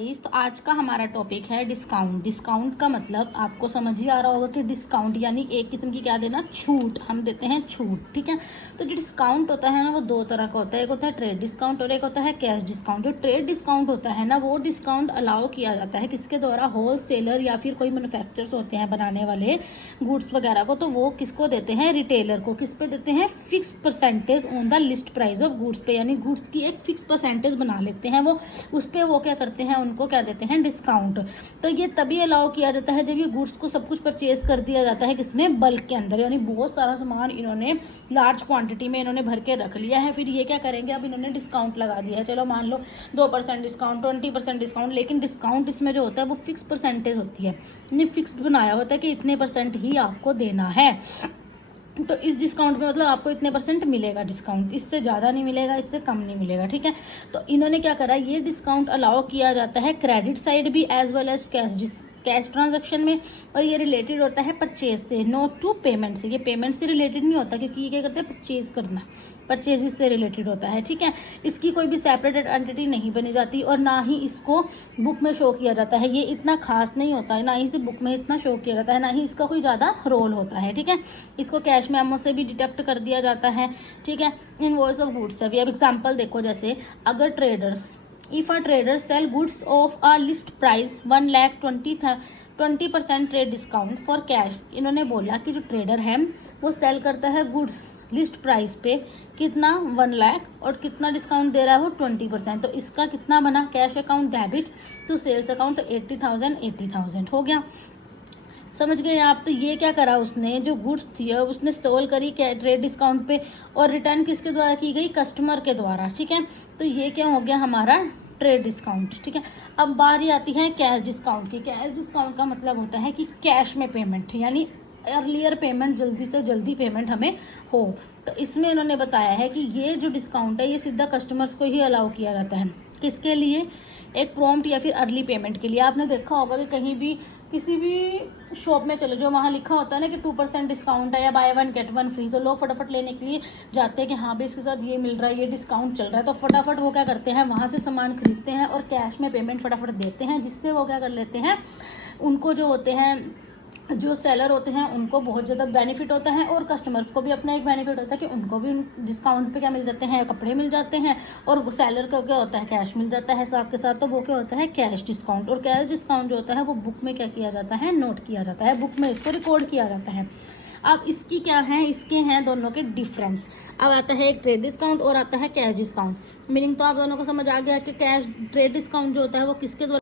तो आज का हमारा टॉपिक है डिस्काउंट। डिस्काउंट का मतलब आपको समझ ही आ रहा होगा कि डिस्काउंट यानी एक किस्म की क्या देना, छूट। हम देते हैं छूट, ठीक है। तो जो डिस्काउंट होता है ना, वो दो तरह का होता है। एक होता है ट्रेड डिस्काउंट और एक होता है कैश डिस्काउंट। जो ट्रेड डिस्काउंट होता है ना, वो डिस्काउंट अलाउ किया जाता है किसके द्वारा, होल सेलर या फिर कोई मैन्युफैक्चरर्स होते हैं बनाने वाले गुड्स वगैरह को। तो वो किसको देते हैं, रिटेलर को। किस पे देते हैं, fix percentage on the list price of goods पे, यानी गुड्स की एक फिक्स परसेंटेज बना लेते हैं वो, उस पर वो क्या करते हैं, उनको क्या देते हैं, डिस्काउंट। तो ये तभी अलाउ किया जाता है जब ये गुड्स को सब कुछ परचेज कर दिया जाता है किसमें, बल्क के अंदर, यानी बहुत सारा सामान इन्होंने लार्ज क्वांटिटी में इन्होंने भर के रख लिया है। फिर ये क्या करेंगे, अब इन्होंने डिस्काउंट लगा दिया है। चलो मान लो 2% डिस्काउंट, 20% डिस्काउंट, लेकिन डिस्काउंट इसमें जो होता है वो फिक्स परसेंटेज होती है, यानी फिक्स्ड बनाया होता है कि इतने % ही आपको देना है। तो इस डिस्काउंट में मतलब आपको इतने % मिलेगा डिस्काउंट, इससे ज़्यादा नहीं मिलेगा, इससे कम नहीं मिलेगा, ठीक है। तो इन्होंने क्या करा, ये डिस्काउंट अलाउ किया जाता है क्रेडिट साइड भी as well as cash transaction में। और ये रिलेटेड होता है परचेज से, नॉट टू पेमेंट से। ये पेमेंट से रिलेटेड नहीं होता, क्योंकि ये क्या करते हैं, परचेज करना, परचेज से रिलेटेड होता है, ठीक है। इसकी कोई भी सेपरेट एंटिटी नहीं बनी जाती और ना ही इसको बुक में शो किया जाता है। ये इतना खास नहीं होता है, ना ही इसे बुक में इतना शो किया जाता है, ना ही इसका कोई ज़्यादा रोल होता है, ठीक है। इसको कैश मेमो से भी डिटेक्ट कर दिया जाता है, ठीक है। इनवॉइस ऑफ गुड्स से भी। अब एग्जाम्पल देखो, जैसे अगर traders, if a trader sell goods of a list price 1,20,20% trade discount for cash. इन्होंने बोला कि जो ट्रेडर है वो सेल करता है गुड्स लिस्ट प्राइस पे कितना, 1 लाख, और कितना डिस्काउंट दे रहा है वो 20%। तो इसका कितना बना, cash account debit to sales account, तो 80,000 हो गया। समझ गए आप। तो ये क्या करा उसने, जो गुड्स थी उसने सोल करी ट्रेड डिस्काउंट पे, और रिटर्न किसके द्वारा की गई, कस्टमर के द्वारा, ठीक है। तो ये क्या हो गया हमारा ट्रेड डिस्काउंट, ठीक है। अब बारी आती है कैश डिस्काउंट की। कैश डिस्काउंट का मतलब होता है कि कैश में पेमेंट, यानी अर्लियर पेमेंट, जल्दी से जल्दी पेमेंट हमें हो। तो इसमें इन्होंने बताया है कि ये जो डिस्काउंट है ये सीधा कस्टमर्स को ही अलाउ किया जाता है। किसके लिए, एक प्रॉम्प्ट या फिर अर्ली पेमेंट के लिए। आपने देखा होगा कि कहीं भी किसी भी शॉप में चले जो वहाँ लिखा होता है ना कि 2% डिस्काउंट है या बाय 1 गेट 1 फ्री, तो लोग फटाफट लेने के लिए जाते हैं कि हाँ भाई इसके साथ ये मिल रहा है, ये डिस्काउंट चल रहा है। तो फटाफट वो क्या करते हैं, वहाँ से सामान खरीदते हैं और कैश में पेमेंट फटाफट देते हैं, जिससे वो क्या कर लेते हैं, उनको जो होते हैं, जो सेलर होते हैं उनको बहुत ज़्यादा बेनिफिट होता है, और कस्टमर्स को भी अपना एक बेनिफिट होता है कि उनको भी डिस्काउंट पे क्या मिल जाते हैं, कपड़े मिल जाते हैं, और सेलर का क्या होता है, कैश मिल जाता है साथ के साथ। तो वो क्या होता है, कैश डिस्काउंट। और कैश डिस्काउंट जो होता है वो बुक में क्या किया जाता है, नोट किया जाता है, बुक में इसको रिकॉर्ड किया जाता है। अब इसकी क्या है, इसके हैं दोनों के डिफरेंस। अब आता है एक ट्रेड डिस्काउंट और आता है कैश डिस्काउंट। मीनिंग तो आप दोनों को समझ आ गया कि कैश ट्रेड डिस्काउंट जो होता है वो किसके द्वारा